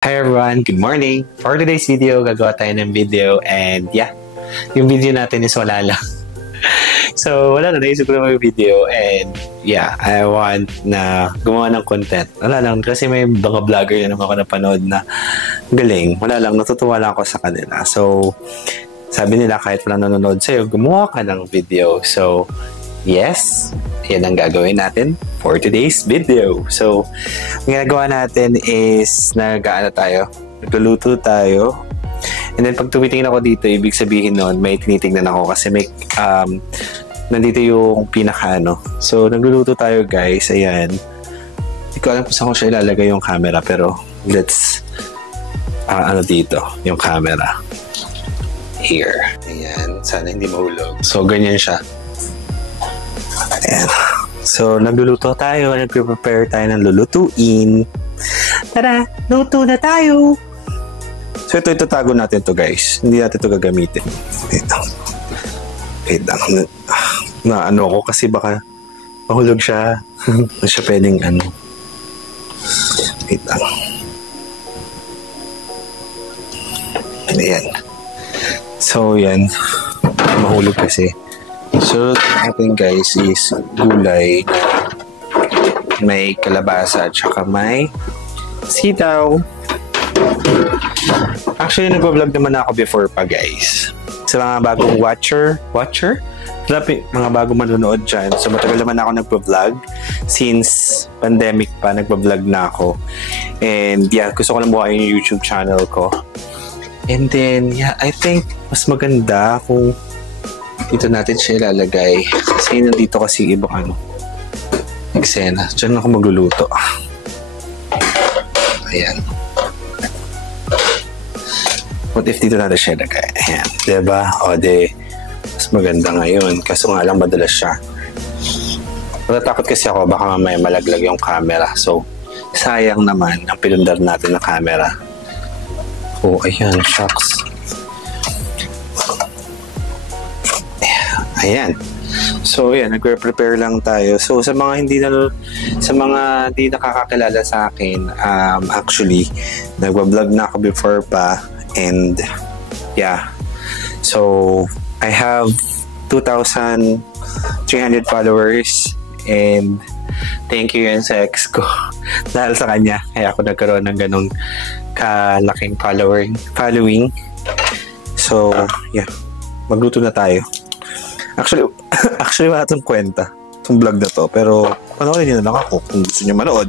Hi everyone, good morning! For today's video, gagawa tayo ng video and yeah, yung video natin is wala lang. So wala na, naisip ko na may video and yeah, I want na gumawa ng content. Wala lang, kasi may mga vlogger na naman ako napanood na galing. Wala lang, natutuwa lang ako sa kanila. So sabi nila kahit walang nanonood sa'yo, gumawa ka ng video. So yes, yan ang gagawin natin for today's video. So, ang ginagawa natin is nagluluto tayo. And then pag tumitingin ako dito, ibig sabihin nun, may tinitingnan ako kasi may nandito yung pinaka-ano. So, nagluluto tayo guys. Ayan. Hindi ko alam kung saan ko siya ilalagay yung camera, pero let's dito, yung camera. Here. Ayan. Sana hindi mahulog. So, ganyan siya. Ayan. So, nagluluto tayo. Nagpe-prepare tayo ng lulutuin. Tara! Luto na tayo! So, ito itatago natin to guys. Hindi natin ito gagamitin. Wait lang. Ano ako kasi baka mahulog siya. Hindi siya pwedeng Wait lang. Ayan. So, yan. Mahulog kasi. So, natin guys is gulay, may kalabasa at saka may sitaw. Actually, nag-vlog naman ako before pa guys. Sa mga bagong watcher? Mga bagong manonood dyan. So, matagal naman ako nag-vlog. Since pandemic pa, nag-vlog na ako. And yeah, gusto ko lang buhayin yung YouTube channel ko. And then, yeah, I think mas maganda kung dito natin siya ilalagay. Kasi nandito kasi ibang eksena. Diyan ako magluluto. Ayan. What if dito natin siya ilagay? Ayan. Diba? O mas maganda ngayon. Kaso nga lang madalas siya. Natatakot kasi ako baka mamaya malaglag yung camera. So, sayang naman ang pinundar natin na camera. Oh, ayan. Shucks. Ayan. So, ayan, nagre-prepare lang tayo. So, sa mga hindi nakakakilala sa akin, actually, nagwa-vlog na ako before pa, and yeah. So, I have 2,300 followers, and thank you yun sa ex ko. Dahil sa kanya, kaya ako nagkaroon ng ganong kalaking following. So, yeah, magluto na tayo. Actually wala itong kwenta itong vlog na to, pero panoorin nyo na lang ako kung gusto nyo manood.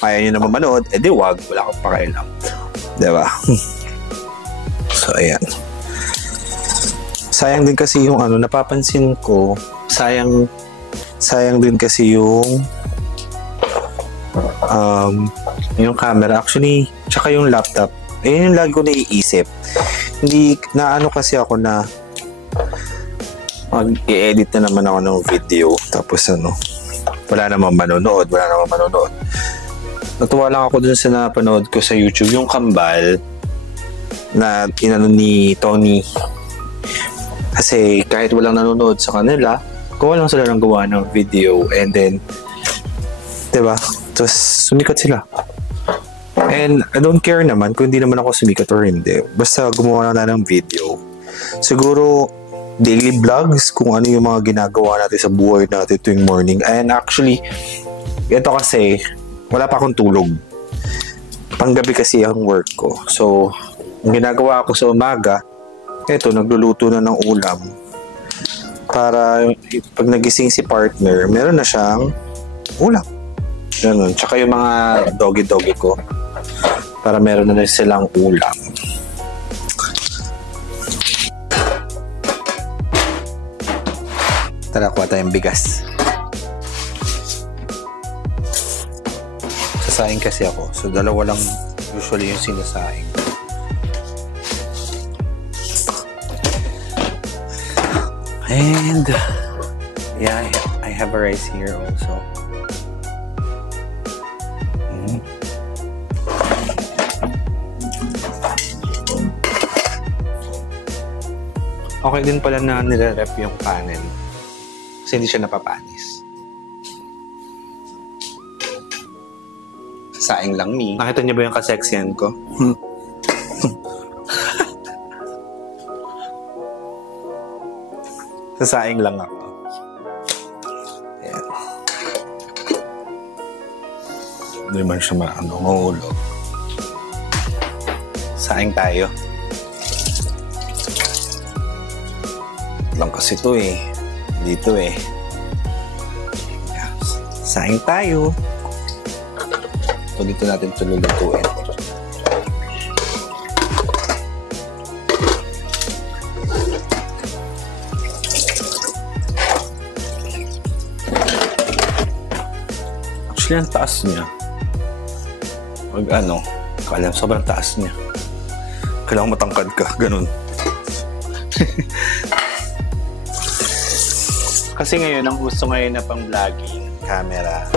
Kaya nyo naman manood, edi wag, wala akong pakialam, diba? So ayan, sayang din kasi yung napapansin ko, sayang din kasi yung camera actually, tsaka yung laptop. Ayun yung lagi ko naiisip, hindi kasi ako na mag-i-edit na naman ako ng video, tapos wala namang manonood. Natuwa lang ako dun sa napanood ko sa YouTube, yung kambal na ni Tony, kasi kahit walang nanonood sa kanila, gawa lang sila ng gawa ng video, and then diba, tapos sumikat sila. And I don't care naman kung hindi naman ako sumikat or hindi, basta gumawa na ng video. Siguro daily vlogs kung ano yung mga ginagawa natin sa buhay natin tuwing morning. And actually, ito kasi wala pa akong tulog. Panggabi kasi ang work ko. So, ang ginagawa ko sa umaga, ito, nagluluto na ng ulam. Para pag nagising si partner, meron na siyang ulam. Ganun. Tsaka yung mga doggy ko, para meron na silang ulam. Tara, kuha tayong bigas. Sasaing kasi ako. So, dalawa lang usually yung sinasaing. And, yeah, I have a rice here also. Okay din pala na nire-rep yung kanin. Kasi hindi siya napapanis. Saing lang ni. Nakita niyo ba yung kaseksiyan ko? Sasaing lang ako. Ayan. Hindi man siya mahulog. Saing tayo. Lang kasi ito eh. Dito eh. Saing tayo. So, dito natin ito lulutuin. Actually, ang taas niya. Kaya sobrang taas niya. Kailangan matangkad ka, ganun. Kasi ngayon, ang gusto ngayon na pang-vlogging camera.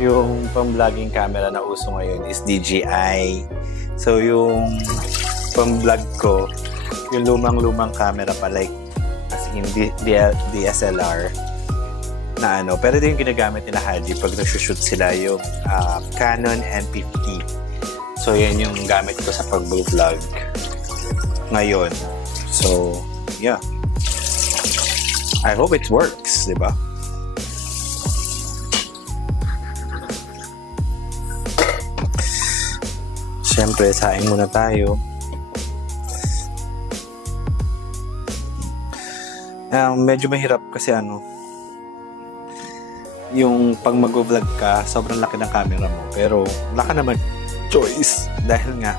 Yung pang-vlogging camera na uso ngayon is DJI. So, yung pang-vlog ko, yung lumang-lumang camera pa, like, as in DSLR na Pero ito yung ginagamit nila Haji pag nag-shoot sila yung Canon N50. So, yan yung gamit ko sa pag-vlog ngayon. So, yeah. I hope it works, di ba? Siyempre, saing muna tayo. Medyo mahirap kasi yung pag mag-vlog ka, sobrang laki ng camera mo. Pero, wala ka naman choice. Dahil nga,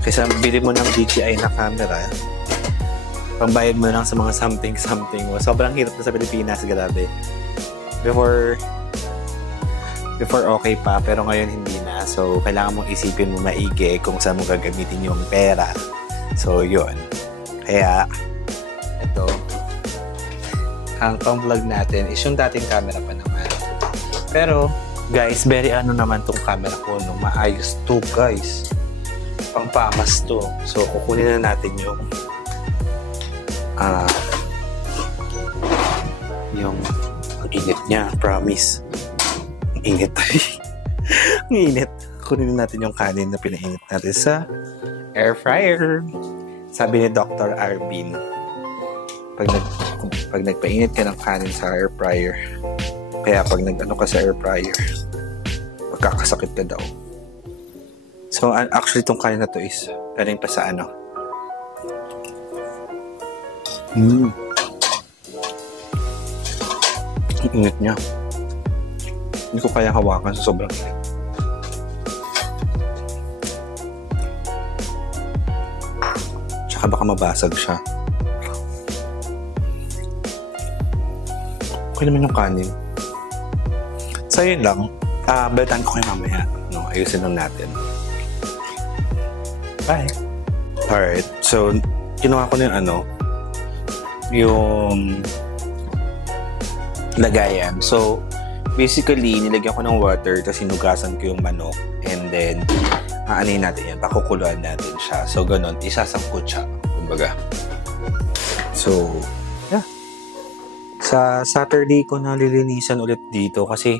kasi bili mo ng DJI na camera, pambayad mo lang sa mga something mo. Sobrang hirap na sa Pilipinas, grabe. Before okay pa, pero ngayon hindi na. So, kailangan mong isipin mo maigi kung saan mo gagamitin yung pera. So, yun. Kaya, ito, ang pang-vlog natin is yung dating camera pa naman. Pero, guys, very naman tong camera ko, maayos to, guys. Pang-pamas to. So, kukunin na natin yung ang init niya, promise. Ang init. Ang init. Kunin natin yung kanin na pinainit natin sa air fryer. Sabi ni Dr. Arvin, pag nagpainit ka ng kanin sa air fryer, kaya pag ka sa air fryer, magkakasakit ka daw. So, actually, itong kanin na to is galing pa sa Ang init niya. Hindi ko kaya hawakan sa sobrang init. Tsaka baka mabasag siya. Okay naman yung kanin. So, yun lang. Balitan ko kayo mamaya. Ayusin lang natin. Bye! Alright. So, kinuha ko na yung lagayan. So, basically, nilagyan ko ng water, tapos hinugasan ko yung manok, and then, aanin natin yan, pakukuluan natin siya. So, ganun, isasangkot siya, kumbaga. So, yeah. Sa Saturday ko nalilinisan ulit dito, kasi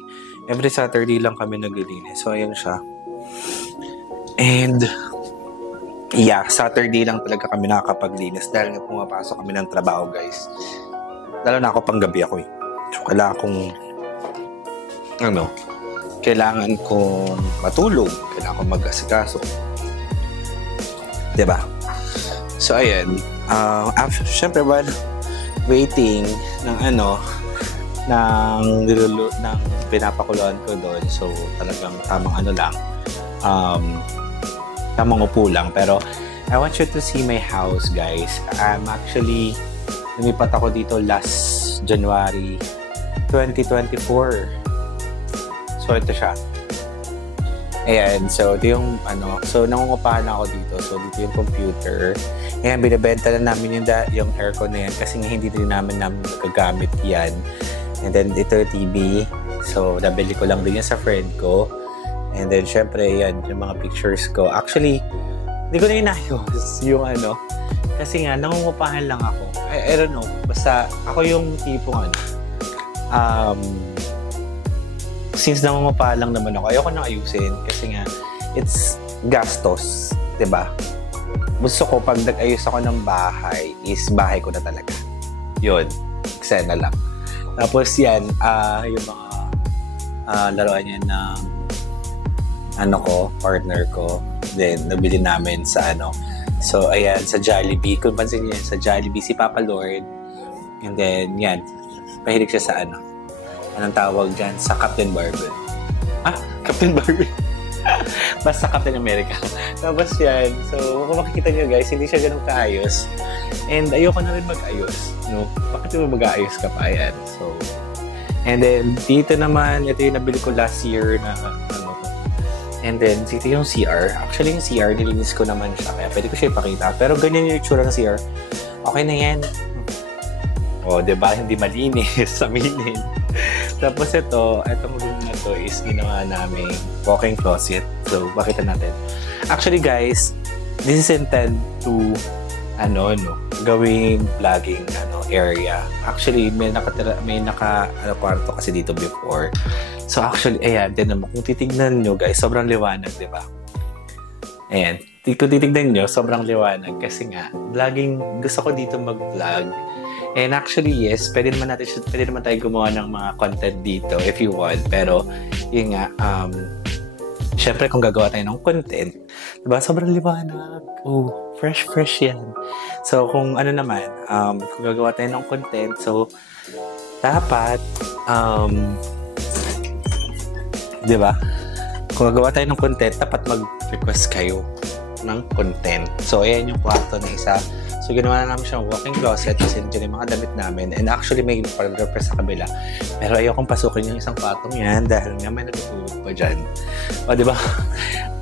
every Saturday lang kami naglilinis. So, ayan siya. And, yeah, Saturday lang talaga kami nakakapaglinis dahil nga pumapasok kami ng trabaho, guys. Lalo na ako pang gabi ako eh. So, kailangan kong matulog. Kailangan kong mag-asikaso. Diba? So, ayan. Siyempre, while waiting ng pinapakuluan ko doon. So, talagang tamang upo lang. Pero, I want you to see my house, guys. Actually, lumipat ako dito last January 2024. So, ito siya. Ayan. So, ito yung, so, nangungupahan ako dito. So, dito yung computer. Ayan, binibenta na namin yung aircon na yan kasi hindi din namin nagagamit yan. And then, ito yung TV. So, nabili ko lang din yan sa friend ko. And then, syempre, yan, yung mga pictures ko. Actually, hindi ko na inayos yung kasi nga, nangungupahan lang ako. I don't know. Basta, ako yung tipong since namamapa lang naman ako, ayoko nang ayusin kasi nga, it's gastos, diba? Gusto ko, pag nag-ayos ako ng bahay, is bahay ko na talaga. Yun, eksena lang. Tapos yan, yung mga laruan yan ng partner ko, then nabili namin sa so ayan, sa Jollibee. Kung pansin niyo yan, sa Jollibee, si Papa Lord, and then yan, pahilig siya sa anong tawag dyan, sa Captain Barbell. Captain Barbell. Basta Captain America. Tapos yan, so kung makikita niyo guys, hindi siya ganun kaayos, and ayoko na rin mag-ayos, no? Bakit mo mag-aayos ka pa? Yan, so and then dito naman, ito yung nabili ko last year na and then dito yung CR. Actually yung CR, nilinis ko naman siya, kaya pwede ko siya ipakita, pero ganyan yung itsura ng CR. Okay na yan. Diba? Hindi malinis, aminin. Tapos itong room na to is ginawa namin walk-in closet. So, bakita natin. Actually guys, this is intended to gawing vlogging area. Actually, may kwarto kasi dito before. So actually, ayan, din naman, kung titignan nyo guys, sobrang liwanag, di ba? Ayan, kung titignan nyo, sobrang liwanag kasi nga, vlogging, gusto ko dito mag-vlog. And actually, yes, pwede naman tayo gumawa ng mga content dito if you want. Pero, yun nga, syempre kung gagawa tayo ng content, diba, sobrang liwanag. Fresh yan. So, kung kung gagawa tayo ng content, so, dapat, diba, kung gagawa tayo ng content, dapat mag-request kayo ng content. So, ayan yung kwarto na isa. So, ginawa na namin siyang walk-in closet kasi dyan yung mga damit namin. And actually, may pag-repress sa kabila. Pero ayokong pasukin yung isang kwartong yan dahil nga may natutulog pa dyan. Diba?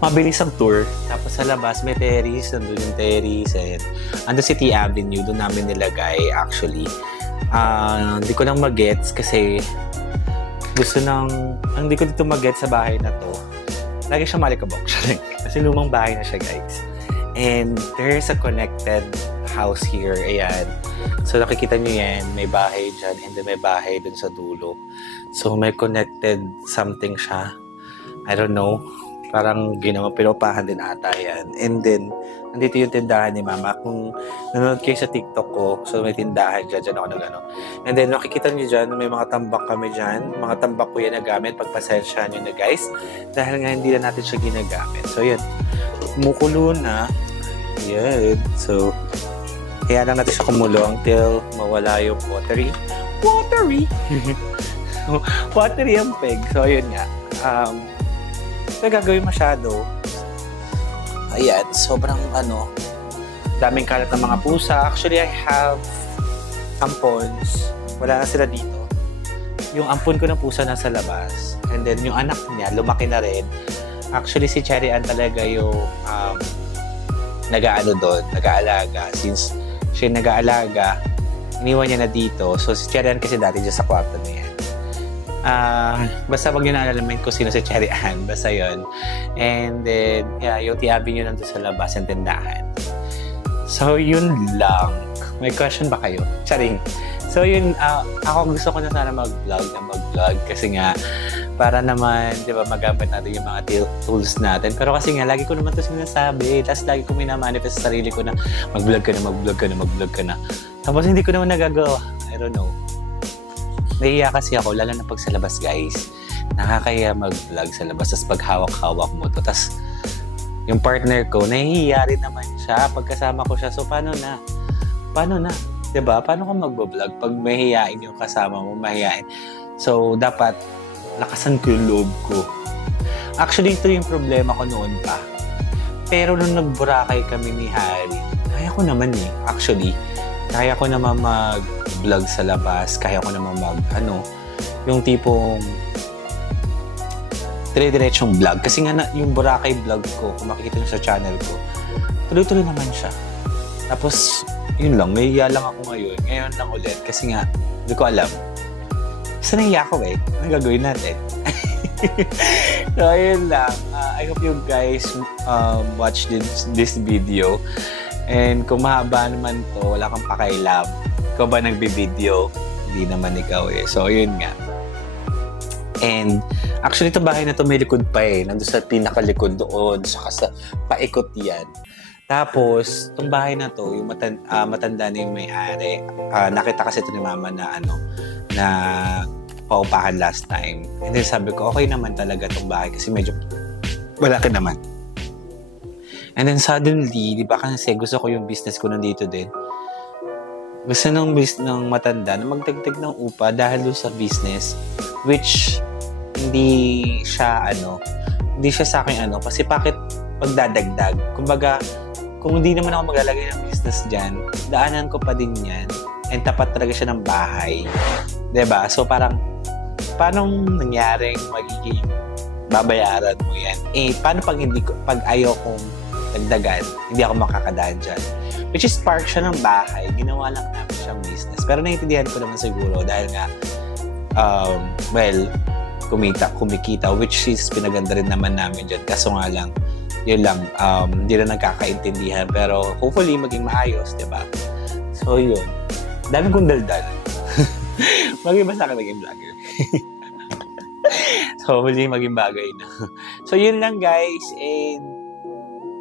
Mabilis ang tour. Tapos sa labas, may terrace. Nandun yung terrace. And ando si T Avenue. Doon namin nilagay actually. Hindi ko lang mag-gets kasi hindi ko dito mag-gets sa bahay na to. Lagi siya malikabok siya. Kasi lumang bahay na siya, guys. And there's a connected house here. Ayan. So, nakikita nyo yan. May bahay dyan. And then may bahay dun sa dulo. So, may connected something siya. I don't know. Parang pinupahan din ata yan. And then, nandito yung tindahan ni Mama. Kung nanonood kayo sa TikTok ko, so may tindahan dyan. Dyan ako nag-ano. And then, nakikita nyo dyan, may mga tambak kami dyan. Mga tambak ko yan na gamit. Pagpasensyahan nyo na, guys. Dahil nga, hindi na natin siya ginagamit. So, yun. Kumukulo na. Yan. So, kaya lang natin siya kumulo until mawala yung watery ang peg. So, yun nga. Gagawin masyado. Ayan, sobrang daming kalat ng mga pusa. Actually, I have ampons. Wala na sila dito. Yung ampon ko ng pusa nasa labas. And then, yung anak niya, lumaki na rin. Actually, si Cherry Ann talaga yung nag-aalaga. Since siya nag-aalaga, iniwan niya na dito. So, si Cherry Ann kasi dati dyan sa kwarto na yan. Basta wag nyo na alalamin kung sino si Cherry Ann. Basta yun. And then, yung T Avenue nandun sa labas ng tindahan. So, yun lang. May question ba kayo? Charing. So, yun, ako gusto ko na sana mag-vlog kasi nga, para naman, di ba, magamit natin yung mga tools natin. Pero kasi nga, lagi ko naman ito sinasabi. Tapos lagi ko minamanifest sa sarili ko na mag-vlog ka na. Tapos hindi ko naman nagagawa. I don't know. Nahiya kasi ako, lalo na pag sa labas, guys. Nakakaya mag-vlog sa labas. Tapos pag hawak-hawak mo to. Tapos yung partner ko, nahihiya rin naman siya. Pagkasama ko siya. So, paano na? Diba? Paano ka mag-vlog? Pag mahihiyain yung kasama mo, mahihiyain. So, dapat lakasan ko yung loob ko. Actually, ito yung problema ko noon pa. Pero nung nag-Boracay kami ni Harry, kaya ko naman actually. Kaya ko naman mag-vlog sa labas. Kaya ko naman yung tipong dire-diretsong vlog. Kasi nga yung Boracay vlog ko, kung makikita nyo sa channel ko, tuloy-tuloy naman siya. Tapos, yun lang. May iya lang ako ngayon. Ngayon lang ulit. Kasi nga, hindi ko alam. Basta nahiya ako Ano gagawin natin? So, ayun lang. I hope you guys watch this video. And kung mahaba naman to, wala kang pakailam. Ikaw ba nagbibideo? Hindi naman ikaw So, yun nga. And actually, itong bahay na to may likod pa eh. Nandun sa pinakalikod doon, saka sa paikot yan. Tapos, itong bahay na to, yung matanda na yung may-ari. Nakita kasi ito ni mama na na paupahan last time. And then sabi ko, okay naman talaga itong bahay kasi medyo malaki naman. And then suddenly, di ba kasi gusto ko yung business ko nandito din. Gusto ng matanda na magdagdag ng upa dahil sa business, which hindi siya sa akin kasi bakit pagdadagdag? Kumbaga, kung hindi naman ako maglalagay ng business dyan, daanan ko pa din yan and tapat talaga siya ng bahay. Diba? So parang, paano nangyaring magiging babayaran mo yan? Paano pag ayaw kong dagdagan, hindi ako makakadaan dyan? Which is park siya ng bahay, ginawa lang namin siyang business. Pero naiintindihan ko naman siguro dahil nga, kumikita, which is pinaganda rin naman namin dyan. Kaso nga lang, yun lang, hindi na nagkakaintindihan. Pero hopefully, maging maayos, diba? So, yun. Dami kong daldal. Maging ba sa akin maging vlogger? So, hopefully, maging bagay na. So, yun lang, guys. And,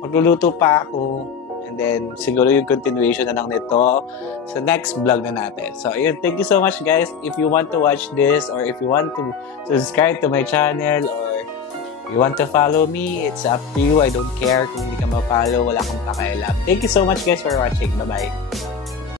magluluto pa ako. And then, siguro yung continuation na lang nito sa next vlog na natin. So, yun. Thank you so much, guys. If you want to watch this or if you want to subscribe to my channel or you want to follow me, it's up to you. I don't care kung hindi ka ma-follow. Wala akong pakialam. Thank you so much, guys, for watching. Bye-bye.